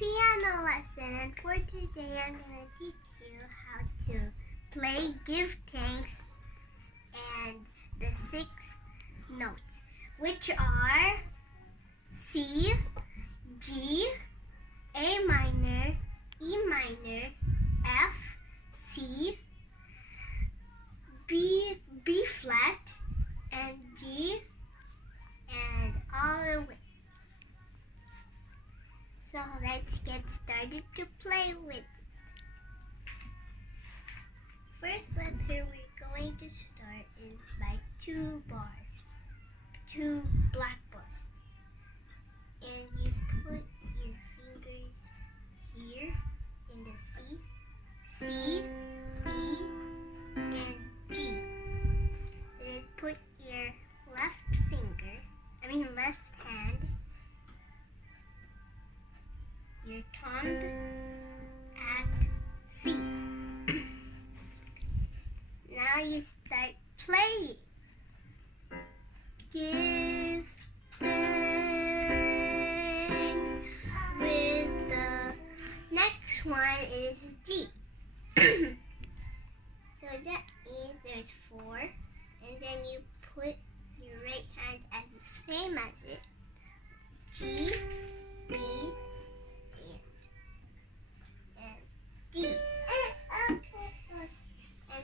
piano lesson, and for today I'm going to teach you how to play Give Thanks and the 6 notes, which are C, G, A minor, E minor, F, C, B flat, and G, and all the way. So let's get started to play with it. First letter we're going to start is by 2 bars, 2 black bars. And you put your fingers here in the C, C, E, and G. Then put your left hand, your thumb at C. Now you start playing. Give thanks with the next one is G. So that means there's 4, and then you put your right hand as the same as it. G, B, and D. And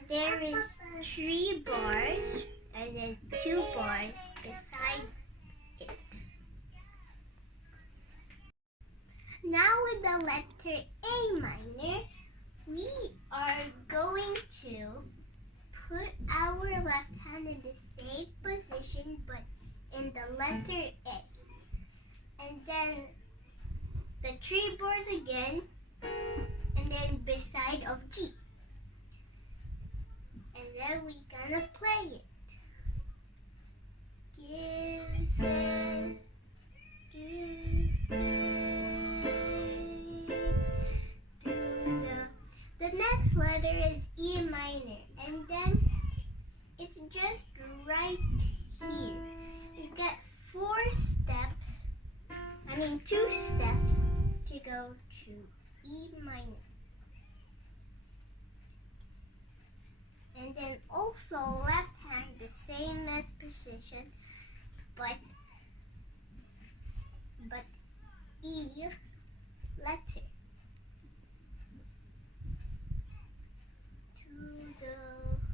there is 3 bars and then 2 bars beside it. Now with the letter A minor, we are going to put our left hand in the same position but in the letter A. And then the 3 bars again, and then beside of G. And then we're gonna play it. Give thanks, give thanks to the next letter is E minor, and then it's just right here. You get 2 steps to go to E minor. And then also left hand the same as position, but E letter. To the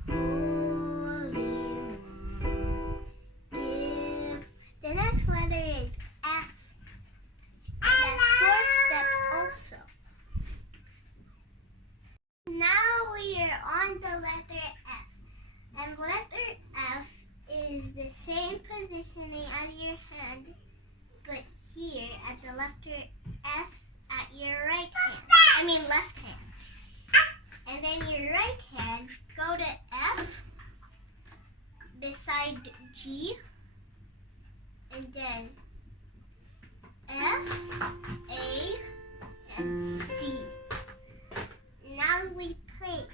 Holy One, give. The next letter is F. And that's 4 steps also. Now we are on the letter F. And letter F is the same positioning as your hand, but here at the letter F at your left hand. And then your right hand, go to F beside G, and then F, A, and C. Now we play.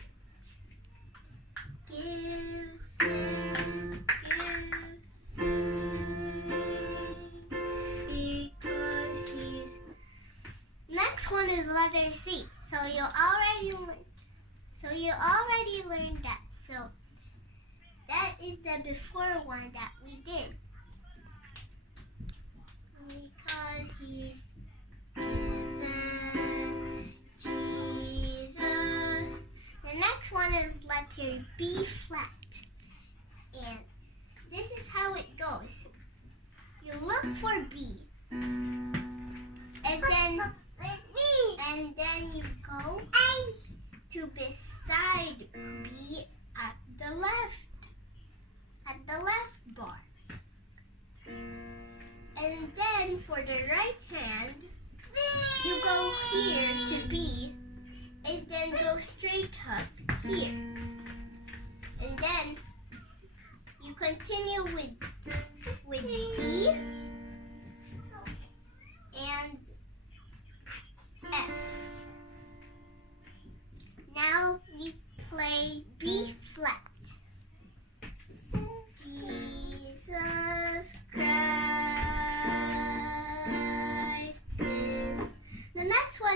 Give thanks, because he's. Next one is letter C. So you already learned that. So that is the before one that we did. Because he's given Jesus. The next one is letter B flat. And this is how it goes. You look for B. And then you go to beside B at the left bar. And then for the right hand, you go here to B, and then go straight up here. And then you continue with D and F. Now we play B flat. Jesus Christ.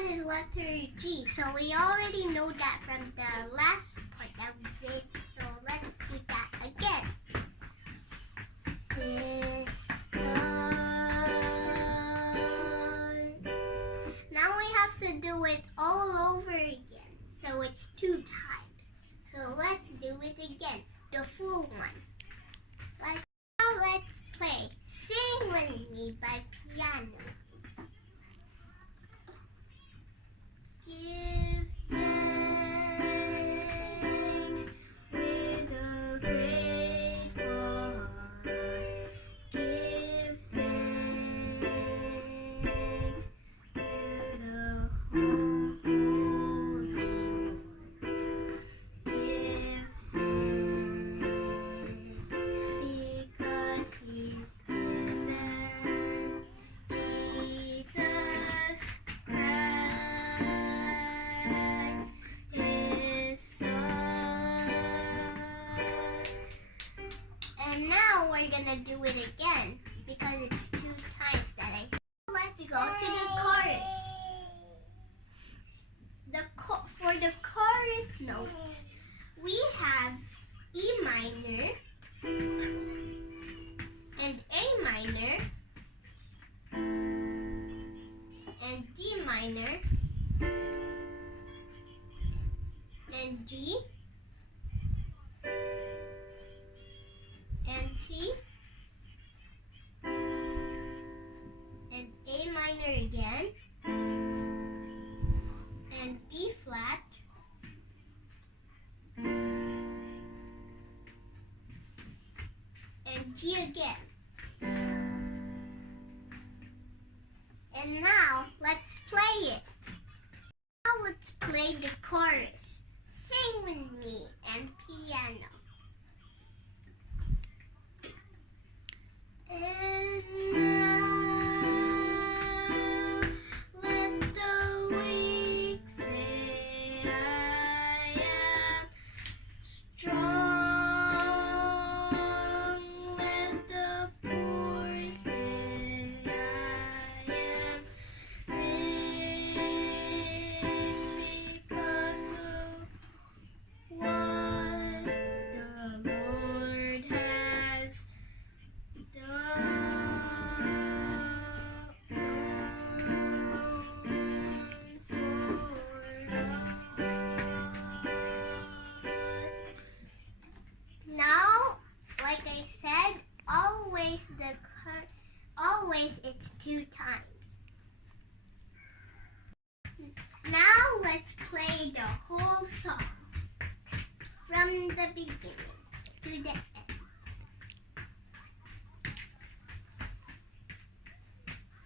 one is letter G. So we already know that from the last part that we did. So let's do that again. Now we have to do it all over again. So it's 2 times. So let's do it again. The full one. Now let's play Sing With Me by Piano. Give thanks with a grateful heart. Give thanks to the Holy Lord. Give thanks because He's given Jesus Christ, His Son. And now we're gonna do it again because it's 2 times that I. Let's go to the chorus. For the chorus notes, we have E minor and A minor and D minor and G and C and A minor again and B flat and G again. And now let's play it. Now let's play the chorus. Sing with me and piano. And now let the weak say I am strong. Let the poor say I am rich because of what the Lord has now, like I said, always it's 2 times. Now let's play the whole song from the beginning to the end.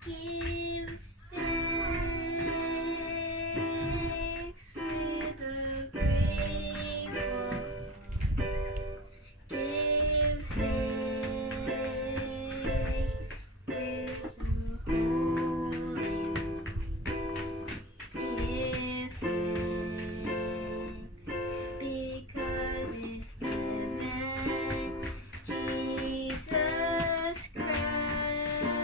Give thanks with a grateful heart. Give thanks with a holy Lord. Give thanks because it's given Jesus Christ,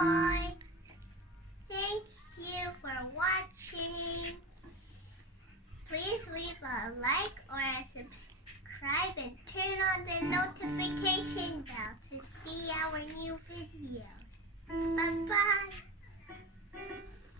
Bye. Thank you for watching. Please leave a like or a subscribe and turn on the notification bell to see our new videos. Bye.